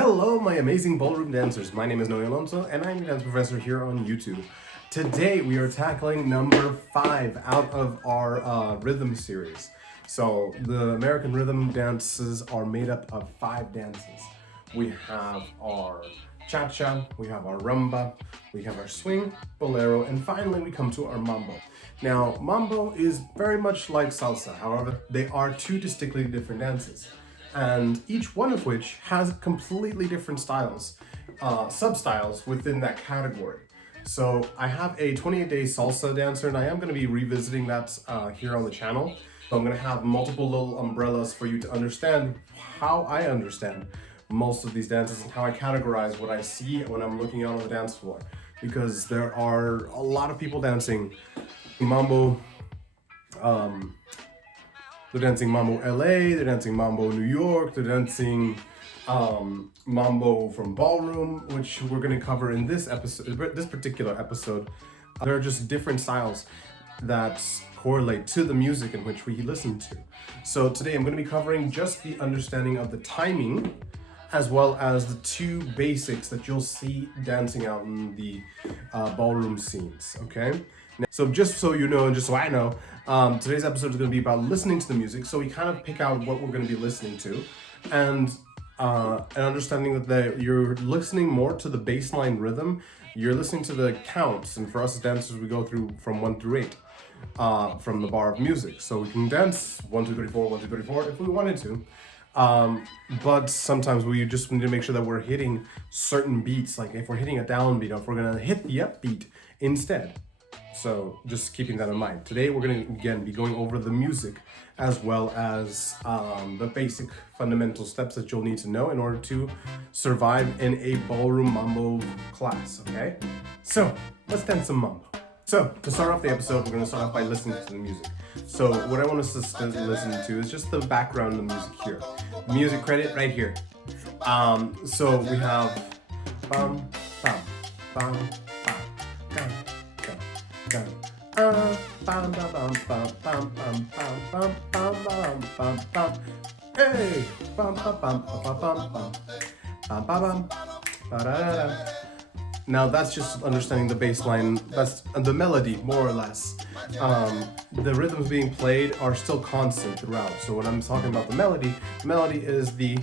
Hello, my amazing ballroom dancers. My name is Noe Alonzo, and I'm a dance professor here on YouTube. Today, we are tackling number 5 out of our rhythm series. So, the American rhythm dances are made up of 5 dances. We have our cha-cha, we have our rumba, we have our swing, bolero, and finally we come to our mambo. Now, mambo is very much like salsa. However, they are 2 distinctly different dances, and each one of which has completely different styles, sub-styles within that category. So I have a 28-day salsa dancer, and I am going to be revisiting that here on the channel. So I'm going to have multiple little umbrellas for you to understand how I understand most of these dances and how I categorize what I see when I'm looking out on the dance floor. Because there are a lot of people dancing mambo, they're dancing mambo LA, they're dancing mambo New York, they're dancing mambo from Ballroom, which we're going to cover in this episode, this particular episode. There are just different styles that correlate to the music in which we listen to. So today I'm going to be covering just the understanding of the timing, as well as the 2 basics that you'll see dancing out in the ballroom scenes, okay? So just so you know, and just so I know, today's episode is going to be about listening to the music, so we kind of pick out what we're going to be listening to, and understanding that you're listening more to the baseline rhythm, you're listening to the counts, and for us as dancers, we go through from 1 through 8 from the bar of music, so we can dance 1, 2, 3, 4, 1, 2, 3, 4 if we wanted to. But sometimes we just need to make sure that we're hitting certain beats, like if we're hitting a downbeat, or if we're gonna hit the upbeat instead. So just keeping that in mind. Today we're gonna again be going over the music as well as the basic fundamental steps that you'll need to know in order to survive in a ballroom mambo class, okay? So let's dance some mambo. So to start off the episode, we're gonna start off by listening to the music. So what I want us to listen to is just the background of the music here. Music credit right here. So we have bum bum bum bum bum bum bum bum bum bum bum bum bum bum bum bum. Hey, bum bum bum bum bum bum bum bum bum. Now that's just understanding the bass line, that's the melody, more or less. The rhythms being played are still constant throughout. So when I'm talking about the melody is the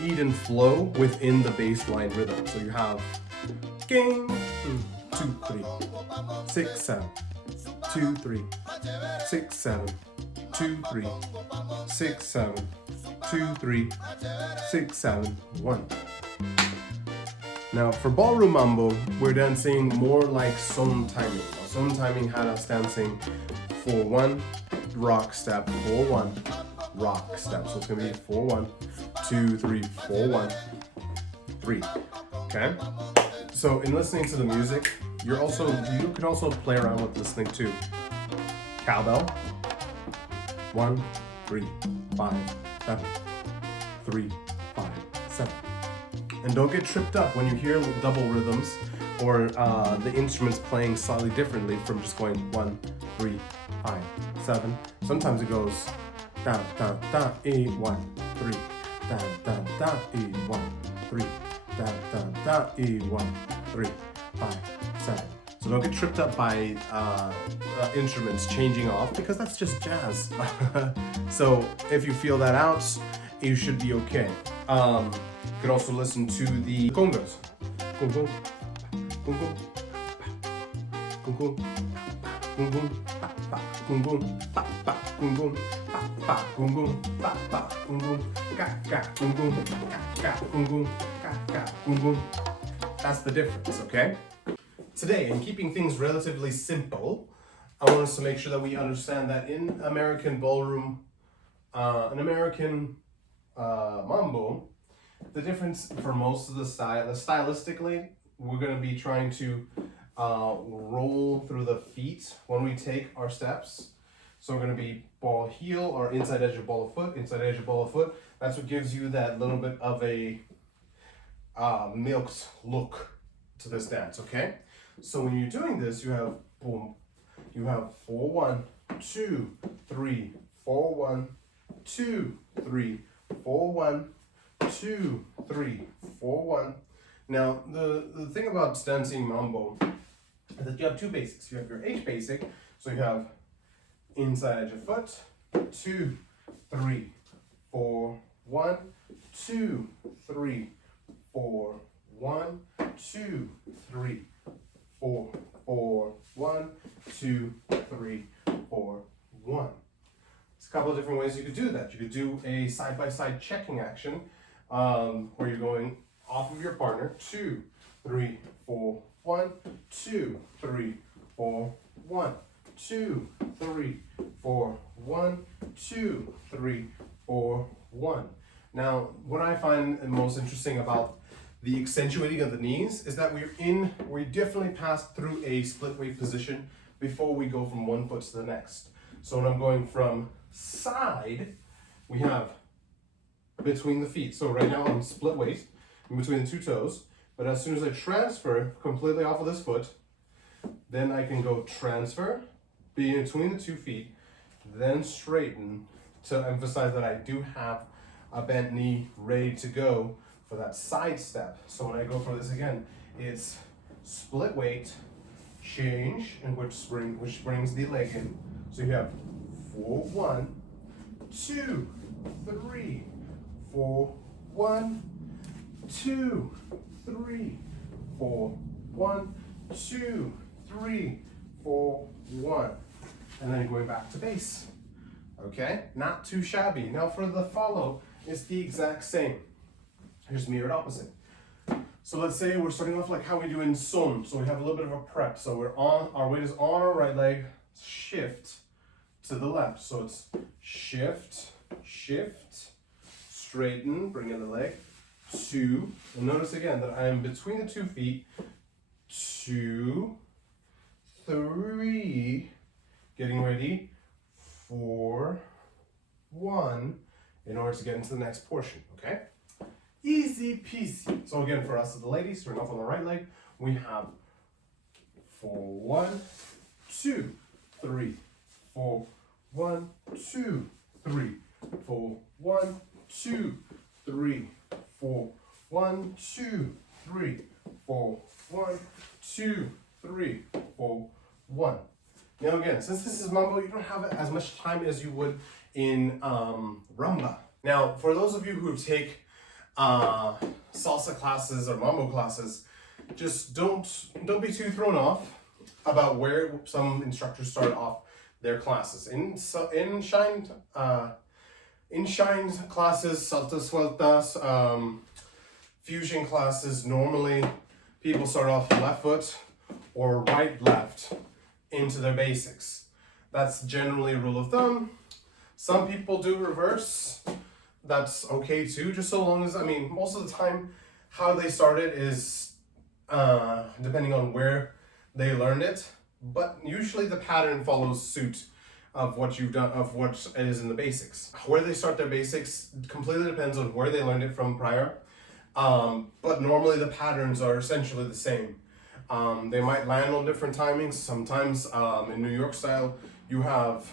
even flow within the bass line rhythm. So you have gang, 2, 3, 6, 7, 2, 3, 6, 7, 2, 3, 6, 7, 2, 3, 6, 7, 1. Now for ballroom mambo, we're dancing more like son timing. Now, son timing had us dancing 4-1, rock step, 4-1, rock step. So it's gonna be 4-1, 2, 3, 4-1, 3. Okay? So in listening to the music, you can also play around with listening to cowbell. 1, 3, 5, 7, 3, 5, 7. And don't get tripped up when you hear double rhythms or the instruments playing slightly differently from just going 1, 3, 5, 7. Sometimes it goes da da da e 1, 3, da da da e 1, 3, da da da e 1, 3, 5, 7. So don't get tripped up by instruments changing off, because that's just jazz. So if you feel that out, you should be okay. You could also listen to the congas. Gung gung, gung gung, gung gung, gung gung, gung gung, gung gung, gung gung, gung gung, ga ga, gung gung, ga ga, gung gung, ga ga, gung gung. That's the difference, okay? Today, in keeping things relatively simple, I want us to make sure that we understand that in American ballroom, mambo, the difference for most of the stylistically, we're going to be trying to roll through the feet when we take our steps. So we're going to be ball heel or inside edge of ball of foot, inside edge of ball of foot. That's what gives you that little bit of a milked look to this dance, okay? So when you're doing this, you have boom, you have 4-1, 2, 3, 4-1, 2, 3, 4-1, 2, 3, 4, 1. Now, the thing about dancing mambo is that you have two basics. You have your H basic, so you have inside edge of foot, 2, 3, 4, 1, 2, 3, 4, 1, 2, 3, 4, 4, 1, 2, 3, 4, 1. There's a couple of different ways you could do that. You could do a side-by-side checking action where you're going off of your partner, 2, 3, 4, 1, 2, 3, 4, 1, 2, 3, 4, 1, 2, 3, 4, 1. Now, what I find most interesting about the accentuating of the knees is that we definitely pass through a split weight position before we go from one foot to the next. So when I'm going from side, we have between the feet. So right now I'm split weight in between the two toes, but as soon as I transfer completely off of this foot, then I can go transfer, be in between the 2 feet, then straighten to emphasize that I do have a bent knee ready to go for that side step. So when I go for this again, it's split weight, change, and which brings the leg in. So you have 4, 1, 2, 3, 4, 1, 2, 3, 4, 1, 2, 3, 4, 1. And then going back to base. Okay, not too shabby. Now for the follow, it's the exact same. Here's mirrored opposite. So let's say we're starting off like how we do in son. So we have a little bit of a prep. So we're on, our weight is on our right leg, shift to the left. So it's shift, shift, straighten, bring in the leg, 2. And notice again that I am between the 2 feet, 2, 3, getting ready, 4, 1, in order to get into the next portion, okay? Easy peasy. So again, for us as the ladies, starting off on the right leg, we have 4, 1, 2, 3, 4, 1, 2, 3, 4, 1, 2, 3, 4, 1, 2, 3, 4, 1, 2, 3, 4, 1. Now again, since this is mambo, you don't have as much time as you would in rumba. Now, for those of you who take salsa classes or mambo classes, just don't be too thrown off about where some instructors start off their classes. In shine classes, saltas sueltas, fusion classes, normally people start off left foot or right left into their basics. That's generally a rule of thumb. Some people do reverse. That's okay too, just so long as, I mean, most of the time how they start it is depending on where they learned it, but usually the pattern follows suit of what you've done, of what is in the basics. Where they start their basics completely depends on where they learned it from prior, but normally the patterns are essentially the same. They might land on different timings. Sometimes in New York style, you have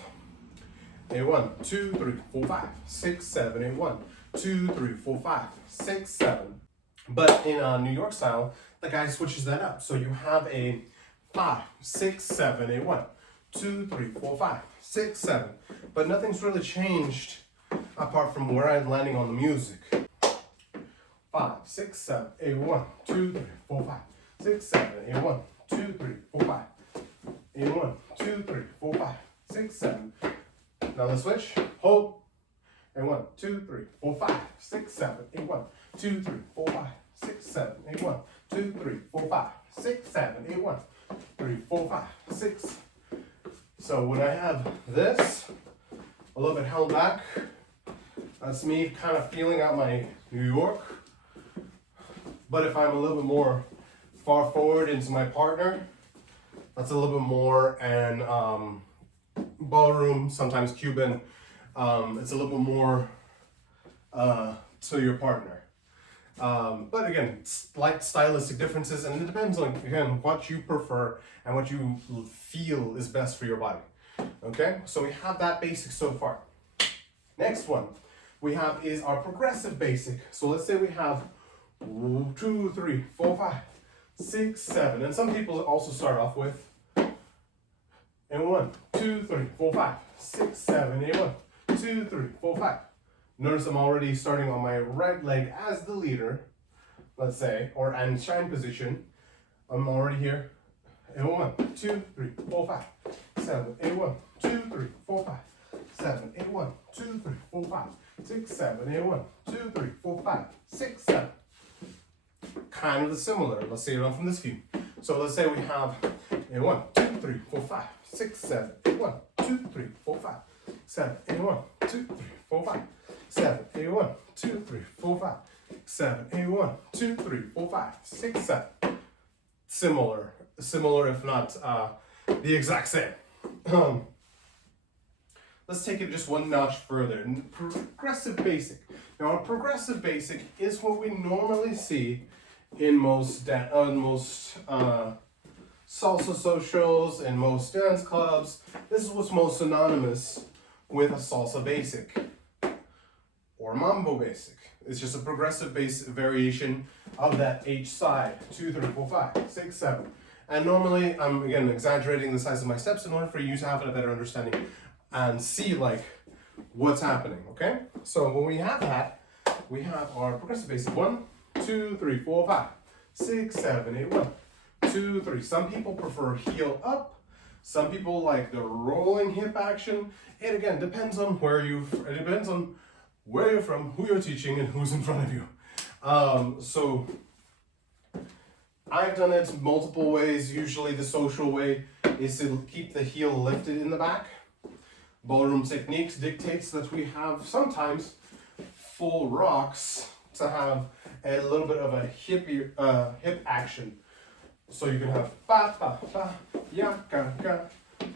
a 1, 2, 3, 4, 5, 6, 7, a 1, 2, 3, 4, 5, 6, 7. But in New York style, the guy switches that up. So you have a 5, 6, 7, a 1, 2, 3, 4, 5, 6, 7. But nothing's really changed apart from where I'm landing on the music. 5, 6, 7, a 1, 2, 3, 4, 5, 6, 7, a 1, 2, 3, 4, 5, a 1, 2, 3, 4, 5, 6, 7. Now the switch, hold, and 1, 2, 3, 4, 5, 6, 7, a 1, 2, 3, 4, 5, 6, 7, a 1, 2, 3, 4, 5, 6, 7, a 1, 3, 4, 5, 6. So when I have this a little bit held back, that's me kind of feeling out my New York. But if I'm a little bit more far forward into my partner, that's a little bit more, and ballroom, sometimes Cuban, it's a little bit more to your partner. But again, slight stylistic differences, and it depends on, again, what you prefer and what you feel is best for your body. Okay, so we have that basic so far. Next one, we have is our progressive basic. So let's say we have 2, 3, 4, 5, 6, 7. And some people also start off with and 1, 2, 3, 4, 5, 6, 7, 8, 1, 2, 3, 4, 5. Notice I'm already starting on my right leg as the leader, let's say, or and shine position. I'm already here. And 1, 2, 3, 4, 5, 7, 8, 1, 2, 3, 4, 5, 7, 8, 1, 2, 3, 4, 5, 6, 7, 8, 1, 2, 3, 4, 5, 6, 7. Kind of similar. Let's see it on from this view. So let's say we have a 1, 2, 3, 4, 5, 6, 7, 8, 1, 2, 3, 4, 5, 7, 8, 1, 2, 3, 4, 5, 7, 8, 1, 2, 3, 4, 5, 7, 8, 1, 2, 3, 4, 5, 6, 7. Similar if not the exact same. Let's take it just one notch further. Progressive basic. Now, a progressive basic is what we normally see in most salsa socials and most dance clubs. This is what's most synonymous with a salsa basic or mambo basic. It's just a progressive basic variation of that H side. 2, 3, 4, 5, 6, 7. And normally, I'm again exaggerating the size of my steps in order for you to have a better understanding and see like what's happening, okay? So when we have that, we have our progressive basic. 1, 2, 3, 4, 5, 6, 7, 8, 1, 2, 3. Some people prefer heel up. Some people like the rolling hip action. It again depends on where you're from, who you're teaching, and who's in front of you. So I've done it multiple ways. Usually the social way is to keep the heel lifted in the back. Ballroom techniques dictates that we have sometimes full rocks to have a little bit of a hip action. So you can have ba ba ba ya ga ga,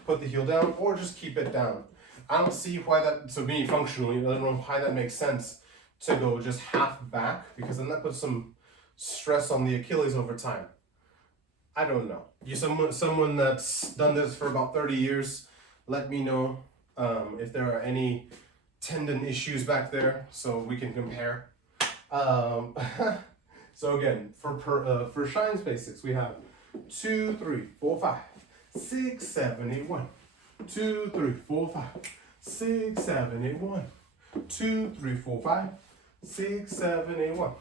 put the heel down, or just keep it down. I don't see why that, to me functionally, I don't know why that makes sense to go just half back, because then that puts some stress on the Achilles over time. I don't know. Someone that's done this for about 30 years, let me know if there are any tendon issues back there so we can compare. So again, for Shine's basics, we have 2, 3, 4, 5, 6, 7, 8, 1, 2, 3, 4, 5, 6, 7, 8, 1, 2, 3, 4, 5, 6, 7, 8, 1.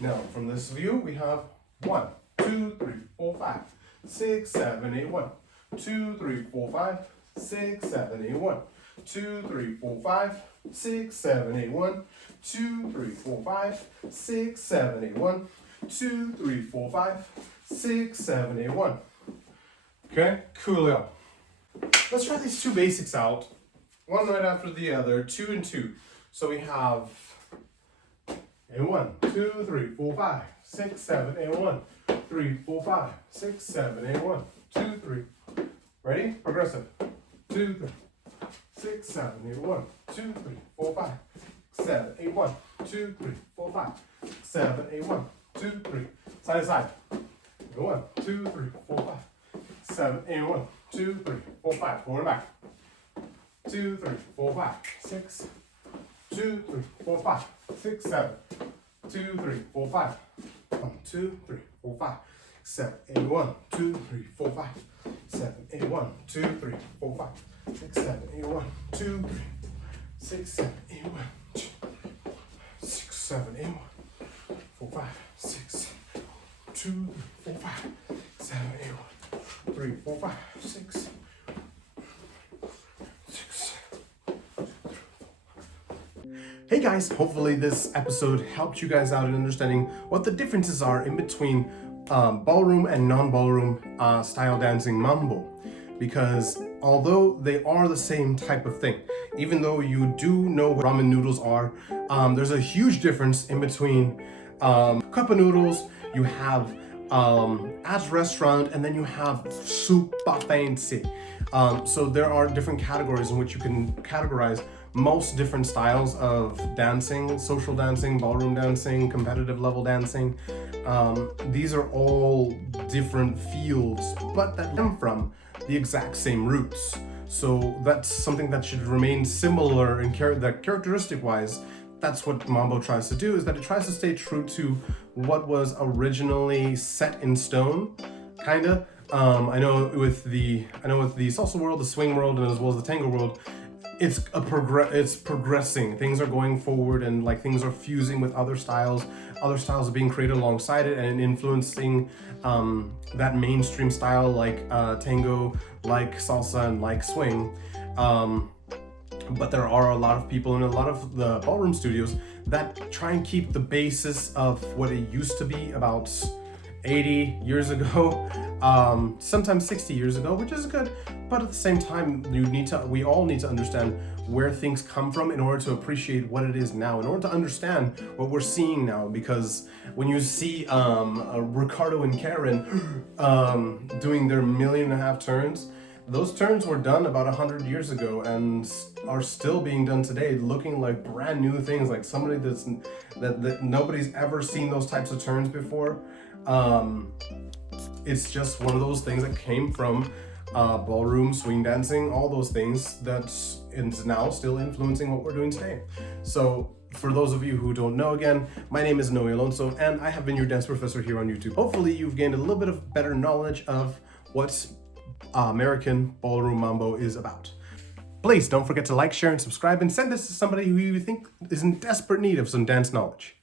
Now from this view, we have 1, 2, 3, 4, 5, 6, 7, 8, 1, 2, 3, 4, 5, 6, 7, 8, 1, 2, 3, 4, 5, 6, 7, 8, 1, 2, 3, 4, 5, 6, 7, 8, 1, 2, 3, 4, 5, 6, 7, 8, 1. Okay, coolio. Let's try these two basics out, one right after the other, 2 and 2. So we have a 1, 2, 3, 4, 5, 6, 7, 8, 1, 3, 4, 5, 6, 7, 8, 1, 2, 3. Ready? Progressive. 2, 3, 6, 7, 8, 1, 2, 3, 4, 5, 7, 8, 1, 2, 3, 4, 5, 7, 8, 1, 2, 3. Side to side. 1, 2, 3, 4, 5, 7, 8, 1, 2, 3, 4, 5. Forward and back. 2, 3, 4, 5, 6. 2, 3, 4, 5, 6, 7. 2, 3, 4, 5. 1, 2, 3, 4, 5, 7, 8, 1, 2, 3, 4, 5, 7, 8, 1, 2, 3, 4, 5, 6, 7, 8, 1, 2, 3, 6, 7, 8, 1, 2, 6, 7, 8, 1, 4, 5, 6, 2, 3, 4, 5, 7, 8, 1, 3, 4, 5, 6. Hey guys, hopefully this episode helped you guys out in understanding what the differences are in between ballroom and non-ballroom style dancing mambo. Because although they are the same type of thing, even though you do know what ramen noodles are, there's a huge difference in between cup of noodles, you have at restaurant, and then you have super fancy. So there are different categories in which you can categorize most different styles of dancing: social dancing, ballroom dancing, competitive level dancing. These are all different fields, but that come from the exact same roots. So that's something that should remain similar in that characteristic-wise. That's what Mambo tries to do, is that it tries to stay true to what was originally set in stone, kinda. I know with the salsa world, the swing world, and as well as the tango world, it's progressing. Things are going forward, and like things are fusing with other styles. Other styles are being created alongside it and influencing that mainstream style, like tango, like salsa, and like swing. But there are a lot of people in a lot of the ballroom studios that try and keep the basis of what it used to be about 80 years ago, sometimes 60 years ago, which is good. But at the same time, we all need to understand where things come from in order to appreciate what it is now, in order to understand what we're seeing now. Because when you see Ricardo and Karen doing their 1.5 million turns, those turns were done about 100 years ago and are still being done today, looking like brand new things, like somebody that nobody's ever seen those types of turns before. It's just one of those things that came from ballroom, swing dancing, all those things that is now still influencing what we're doing today. So for those of you who don't know, again, my name is Noe Alonzo, and I have been your dance professor here on YouTube. Hopefully you've gained a little bit of better knowledge of what American ballroom mambo is about. Please don't forget to like, share, and subscribe, and send this to somebody who you think is in desperate need of some dance knowledge.